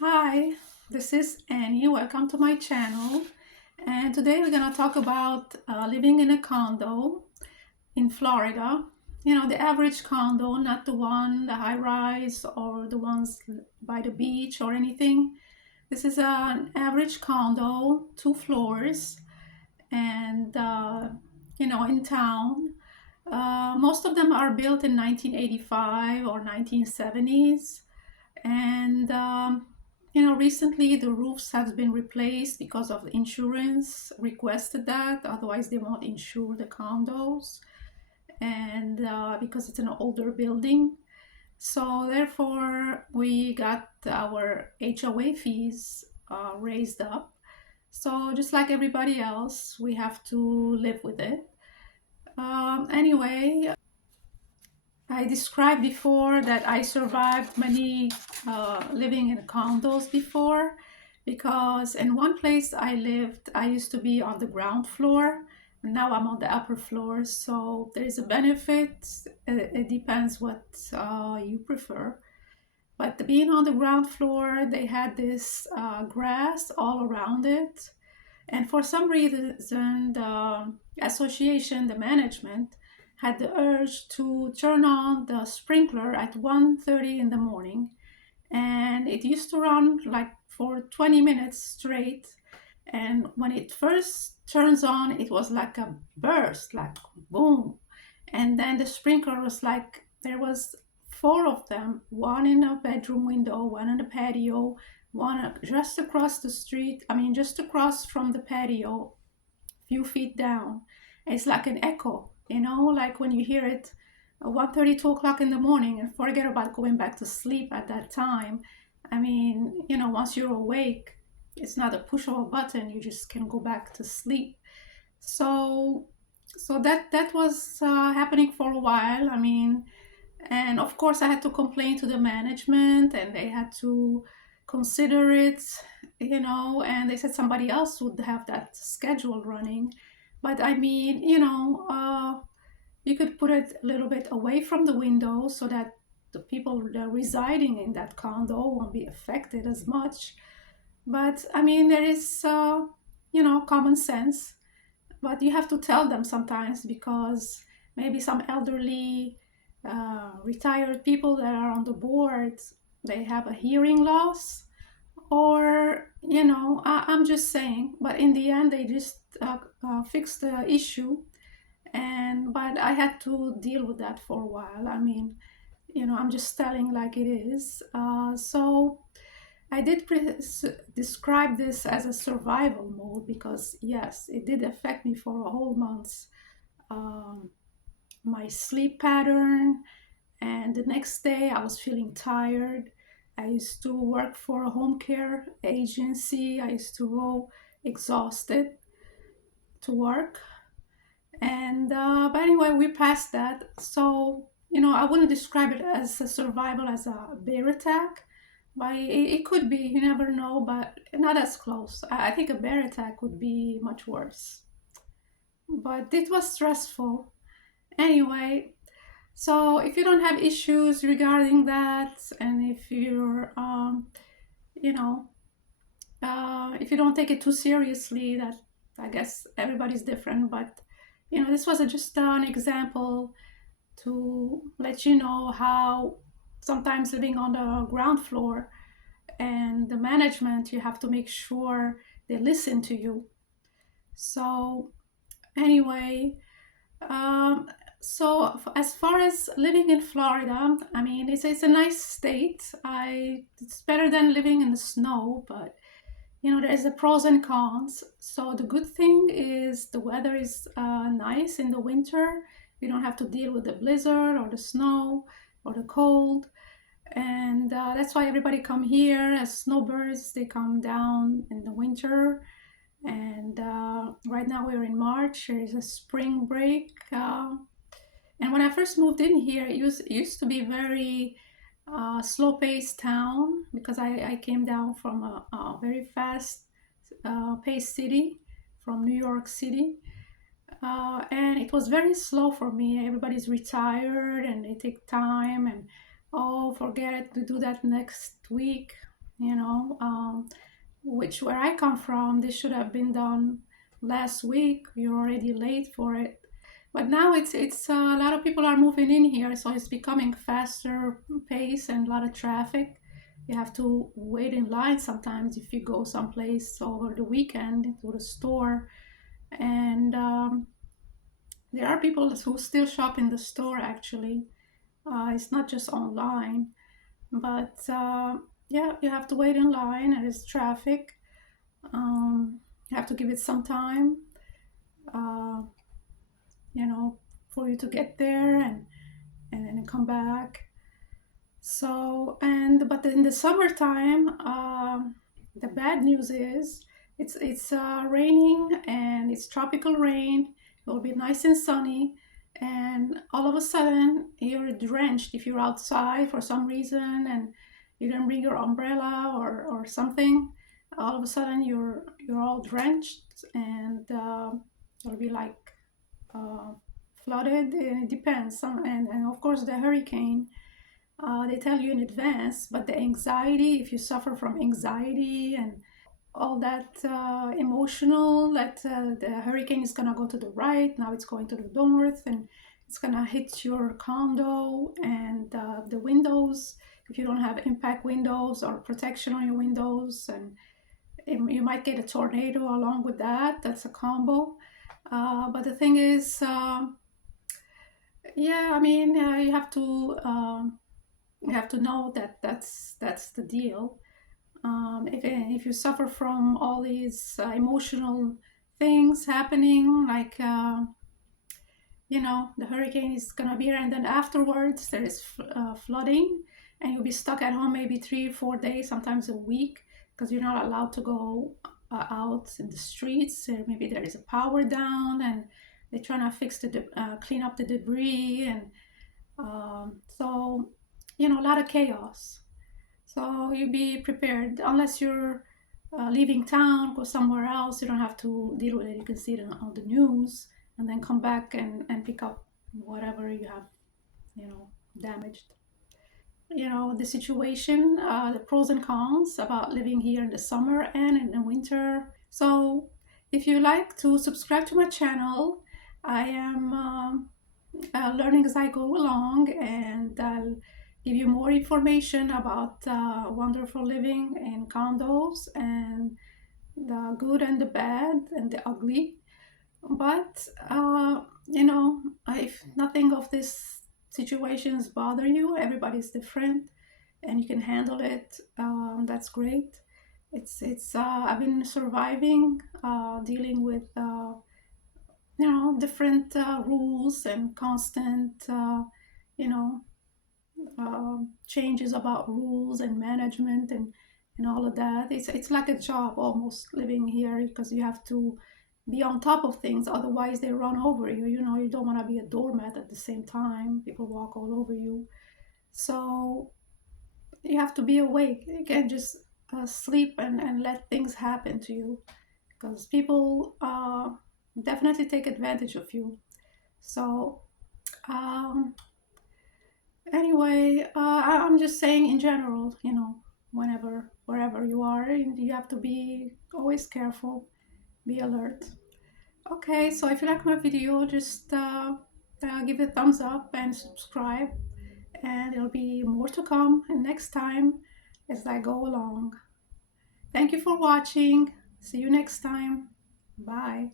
Hi, this is Annie. Welcome to my channel. And today we're going to talk about living in a condo in Florida. You know, the average condo, not the high rise or the ones by the beach or anything. This is an average condo, 2 floors, and in town. Most of them are built in 1985 or 1970s, and recently the roofs have been replaced because of the insurance requested that. Otherwise, they won't insure the condos, and because it's an older building. So therefore, we got our HOA fees raised up. So just like everybody else, we have to live with it. Anyway, I described before that I survived many living in condos before, because in one place I lived, I used to be on the ground floor, and now I'm on the upper floor. So there is a benefit. It depends what you prefer. But being on the ground floor, they had this grass all around it. And for some reason, the association, the management, had the urge to turn on the sprinkler at 1:30 in the morning. And it used to run like for 20 minutes straight. And when it first turns on, it was like a burst, like boom. And then the sprinkler was like, there was four of them, one in a bedroom window, one in the patio, one just across the street. I mean, just across from the patio, few feet down. It's like an echo, like when you hear it 1:30, 2 o'clock in the morning, and forget about going back to sleep at that time. I mean, once you're awake, it's not a push of a button. You just can go back to sleep. So, so that was happening for a while. I mean, and of course, I had to complain to the management, and they had to consider it, and they said somebody else would have that schedule running. But I mean, you could put it a little bit away from the window so that the people that are residing in that condo won't be affected as much. But I mean, there is, common sense, but you have to tell them sometimes, because maybe some elderly retired people that are on the board, they have a hearing loss, or I'm just saying. But in the end, they just fixed the issue. And but I had to deal with that for a while. I mean, I'm just telling like it is. So I did describe this as a survival mode, because yes, it did affect me for a whole month. Um, my sleep pattern, and the next day I was feeling tired. I used to work for a home care agency. I used to go exhausted to work. And but anyway, we passed that. So I wouldn't describe it as a survival, as a bear attack, but it could be. You never know, but not as close. I think a bear attack would be much worse. But it was stressful. Anyway, so if you don't have issues regarding that, and if you're, you know, if you don't take it too seriously, that I guess everybody's different. But this was just an example to let you know how sometimes living on the ground floor and the management, you have to make sure they listen to you. So anyway, um, so as far as living in Florida, I mean, it's a nice state. It's better than living in the snow, but there's the pros and cons. So the good thing is the weather is nice in the winter. You don't have to deal with the blizzard or the snow or the cold, and that's why everybody come here as snowbirds. They come down in the winter, and right now we're in March. There is a spring break, and when I first moved in here, it used to be very slow-paced town, because I came down from a very fast paced city, from New York City, and it was very slow for me. Everybody's retired and they take time, and oh, forget it, to do that next week. you know, which where I come from, this should have been done last week. You're already late for it. But now it's a lot of people are moving in here, so it's becoming faster pace and a lot of traffic. You have to wait in line sometimes if you go someplace over the weekend to the store. And there are people who still shop in the store actually. It's not just online, but yeah, you have to wait in line and there's traffic. You have to give it some time, uh, you know, for you to get there and then come back. So, and but in the summertime, the bad news is it's raining and it's tropical rain. It will be nice and sunny, and all of a sudden you're drenched if you're outside for some reason and you didn't bring your umbrella or something. All of a sudden you're all drenched and it'll be like uh, flooded. It depends. And of course the hurricane they tell you in advance, but the anxiety, if you suffer from anxiety and all that emotional, that the hurricane is going to go to the right, now it's going to the north, and it's going to hit your condo and the windows, if you don't have impact windows or protection on your windows, and you might get a tornado along with that. That's a combo. But the thing is, yeah, I mean, you have to know that that's the deal. If you suffer from all these emotional things happening, like the hurricane is gonna be here, and then afterwards there is flooding, and you'll be stuck at home maybe 3 or 4 days, sometimes a week, because you're not allowed to go out in the streets. Maybe there is a power down, and they're trying to clean up the debris, and so a lot of chaos. So you be prepared. Unless you're leaving town, go somewhere else, you don't have to deal with it. You can see it on the news and then come back and pick up whatever you have, damaged. The situation, the pros and cons about living here in the summer and in the winter. So if you like to subscribe to my channel, I am learning as I go along, and I'll give you more information about wonderful living in condos and the good and the bad and the ugly. But if nothing of these situations bother you, everybody's different, and you can handle it. That's great. It's I've been surviving, dealing with different rules and constant you know changes about rules and management and all of that. It's like a job almost living here, because you have to be on top of things, otherwise they run over you. You don't want to be a doormat at the same time. People walk all over you. So you have to be awake. You can't just sleep and let things happen to you, because people definitely take advantage of you. So um, anyway, I'm just saying in general, wherever you are, you have to be always careful, be alert. Okay, so if you like my video, just give it a thumbs up and subscribe, and there'll be more to come next time as I go along. Thank you for watching. See you next time. Bye.